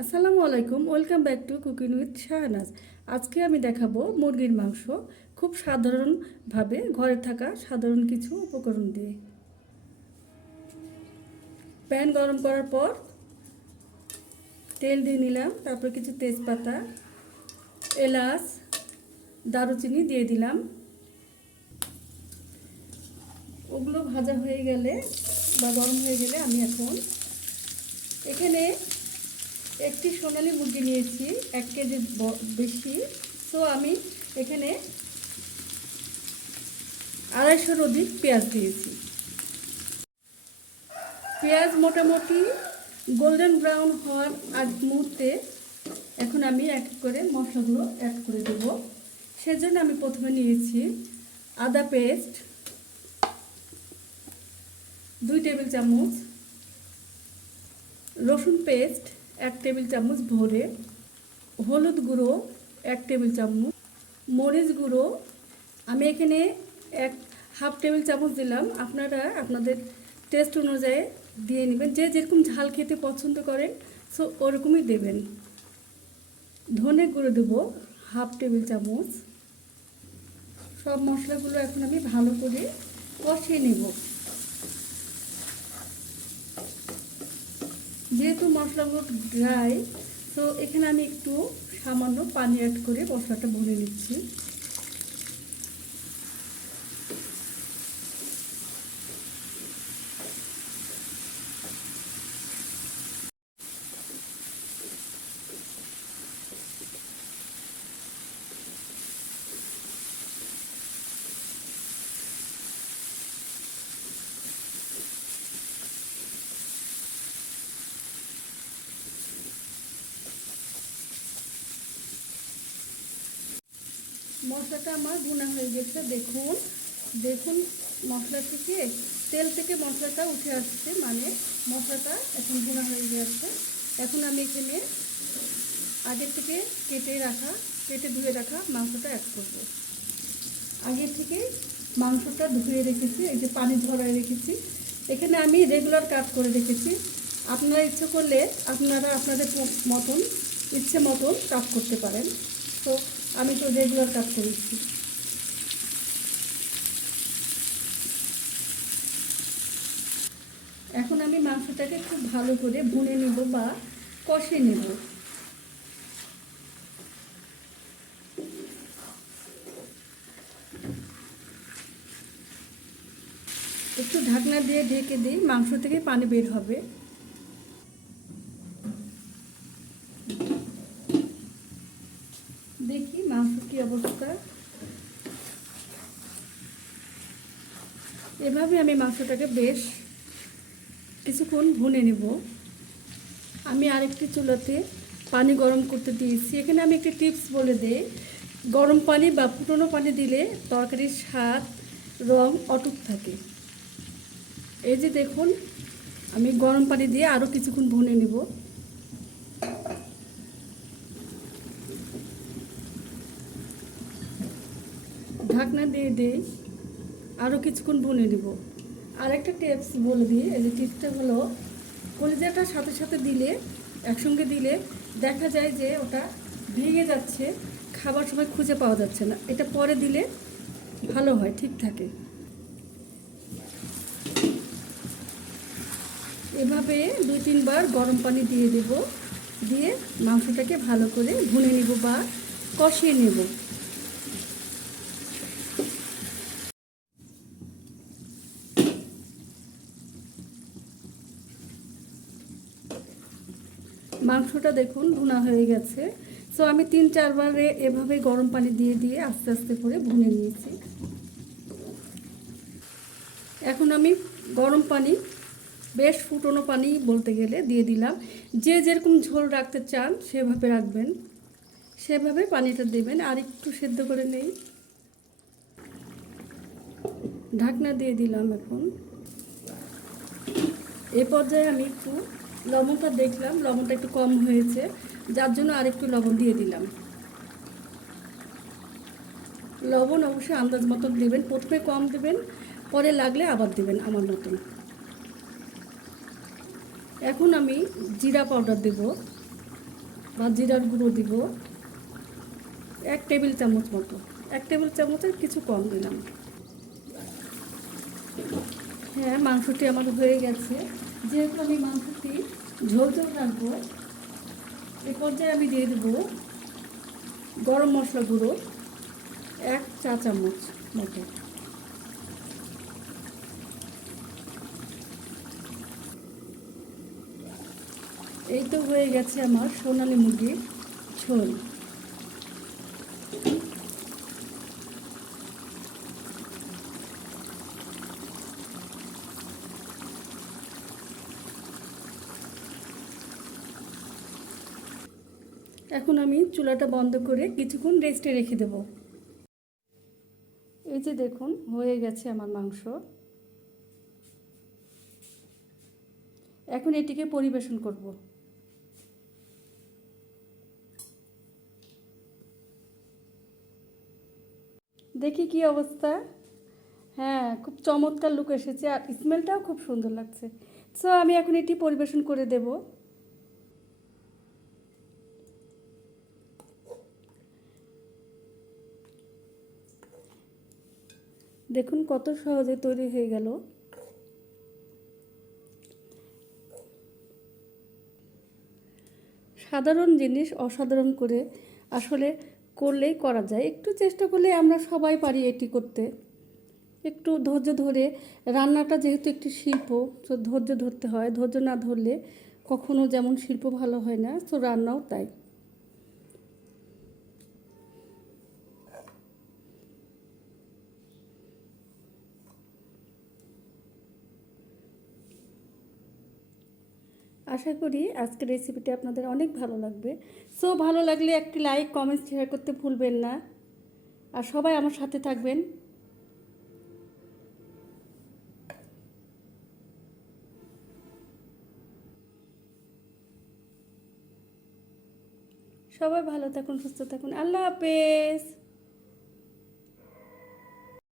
আসসালামু আলাইকুম, welcome back to cooking with Shahnaz. আজকে আমি দেখাবো মুরগির মাংস। খুব সাধারণভাবে ঘরে থাকা সাধারণ কিছু উপকরণ দিয়ে। প্যান গরম করার পর তেল দিয়ে নিলাম, তারপর কিছু তেজপাতা, এলাচ, দারুচিনি দিয়ে দিলাম। ওগুলো ভাজা হয়ে গেলে বা গরম হয়ে গেলে আমি এখন এখানে একটি সোনালি মুরগি নিয়েছি, এক কেজি বেশি। তো আমি এখানে আড়াইশোর অধিক পেঁয়াজ দিয়েছি। পেঁয়াজ মোটামুটি গোল্ডেন ব্রাউন হওয়ার আগ মুহূর্তে এখন আমি এক করে মশলাগুলো অ্যাড করে দেব। সেজন্য আমি প্রথমে নিয়েছি আদা পেস্ট, দুই টেবিল চামচ রসুন পেস্ট এক টেবিল চামচ ভরে, হলুদ গুঁড়ো এক টেবিল চামচ, মরিচ গুঁড়ো। আমি এখানে এক হাফ টেবিল চামচ দিলাম। আপনারা আপনাদের টেস্ট অনুযায়ী দিয়ে নেবেন। যে যেরকম ঝাল খেতে পছন্দ করেন, সো ওরকমই দেবেন। ধনে গুঁড়ো দেবো হাফ টেবিল চামচ। সব মশলাগুলো এখন আমি ভালো করে কষিয়ে নেব। যেহেতু মশলাগুলো ড্রাই তো এখানে আমি একটু সামান্য পানি অ্যাড করে মশলাটা ভরে নিচ্ছি। মশলাটা আমার গুণা হয়ে গেছে। দেখুন দেখুন মশলা থেকে, তেল থেকে মশলাটা উঠে আসছে মানে মশলাটা এখন গুণা হয়ে গেছে। এখন আমি এখানে আগের থেকে কেটে রাখা, কেটে ধুয়ে রাখা মাংসটা অ্যাড করব। আগে থেকে মাংসটা ধুয়ে রেখেছি, এই যে পানি ঝরায় রেখেছি। এখানে আমি রেগুলার কাট করে রেখেছি। আপনারা ইচ্ছে করলে আপনারা আপনাদের মতন, ইচ্ছে মতন কাট করতে পারেন। তো আমি তো রেগুলার কাজ করেছি এখন আমি মাংসটাকে খুব ভালো করে ভুনে নেব বা কষে নেব। একটু ঢাকনা দিয়ে ঢেকে দিই, মাংস থেকে পানি বের হবে। দেখি, মাংস কি অবস্থা? এভাবে আমি মাংসটাকে বেশ কিছুক্ষণ ভুনে নেব। আমি আরেকটি চুলাতে পানি গরম করতে দিয়েছি। এখানে আমি একটি টিপস বলে দিই, গরম পানি বা ফুটনো পানি দিলে তরকারির স্বাদ, রং অটুট থাকে। এই যে দেখুন, আমি গরম পানি দিয়ে আরও কিছুক্ষণ ভুনে নেব। ঢাকনা দিয়ে দিই আরও কিছুক্ষণ ভুনে নেব। আরেকটা টিপস বলে দিই, এই যে টিপসটা হলো কলিজাটার সাথে সাথে দিলে, একসঙ্গে দিলে দেখা যায় যে ওটা ভেঙে যাচ্ছে, খাবার সময় খুঁজে পাওয়া যাচ্ছে না। এটা পরে দিলে ভালো হয়, ঠিক থাকে। এভাবে দুই তিনবার গরম পানি দিয়ে দেব, দিয়ে মাংসটাকে ভালো করে ভুনে নেব বা কষিয়ে নেব। মাংসটা দেখুন ভুনা হয়ে গেছে। সো আমি তিন চারবারে এভাবে গরম পানি দিয়ে দিয়ে আস্তে আস্তে করে ভুনে নিয়েছি। এখন আমি গরম পানি, বেশ ফুটনো পানি বলতে গেলে দিয়ে দিলাম। যে যেরকম ঝোল রাখতে চান, সেভাবে রাখবেন। সেভাবে পানিটা দেবেন। আর একটু সেদ্ধ করে নেই। ঢাকনা দিয়ে দিলাম এখন। এ পর্যায়ে আমি একটু লবণটা দেখলাম, লবণটা একটু কম হয়েছে, যার জন্য আর একটু লবণ দিয়ে দিলাম। লবণ অবশ্যই আন্দাজ মতন দেবেন, প্রথমে কম দেবেন, পরে লাগলে আবার দেবেন আমার মতন। এখন আমি জিরা পাউডার দেব, বা জিরার গুঁড়ো দিব, এক টেবিল চামচ মতো। এক টেবিল চামচের কিছু কম দিলাম। হ্যাঁ মাংসটি আমার হয়ে গেছে। যেহেতু আমি মাংসটি ঝোল ঝোল রাখব এ পর্যায়ে আমি দিয়ে দেবো গরম মশলা গুঁড়ো, এক চা চামচ মতো। এই তো হয়ে গেছে আমার সোনালি মুরগির ঝোল। এখন আমি চুলাটা বন্ধ করে কিছুক্ষণ রেস্টে রেখে দেব। এই যে দেখুন, হয়ে গেছে আমার মাংস। এখন এটিকে পরিবেশন করব। দেখি কি অবস্থা। হ্যাঁ খুব চমৎকার লুক এসেছে আর স্মেলটাও খুব সুন্দর লাগছে। সো আমি এখন এটি পরিবেশন করে দেব। দেখুন কত সহজে তৈরি হয়ে গেল। সাধারণ জিনিস অসাধারণ করে আসলে করলেই করা যায়। একটু চেষ্টা করলে আমরা সবাই পারি এটি করতে। একটু ধৈর্য ধরে রান্নাটা যেহেতু একটি শিল্প, তো ধৈর্য ধরতে হয়। ধৈর্য না ধরলে কখনো যেমন শিল্প ভালো হয় না, তো রান্নাও তাই। আশা করি আজকের রেসিপিটি আপনাদের অনেক ভালো লাগবে। সো ভালো লাগলে একটি লাইক কমেন্ট শেয়ার করতে ভুলবেন না। আর সবাই আমার সাথে থাকবেন। সবাই ভালো থাকুন, সুস্থ থাকুন। আল্লাহ হাফেজ।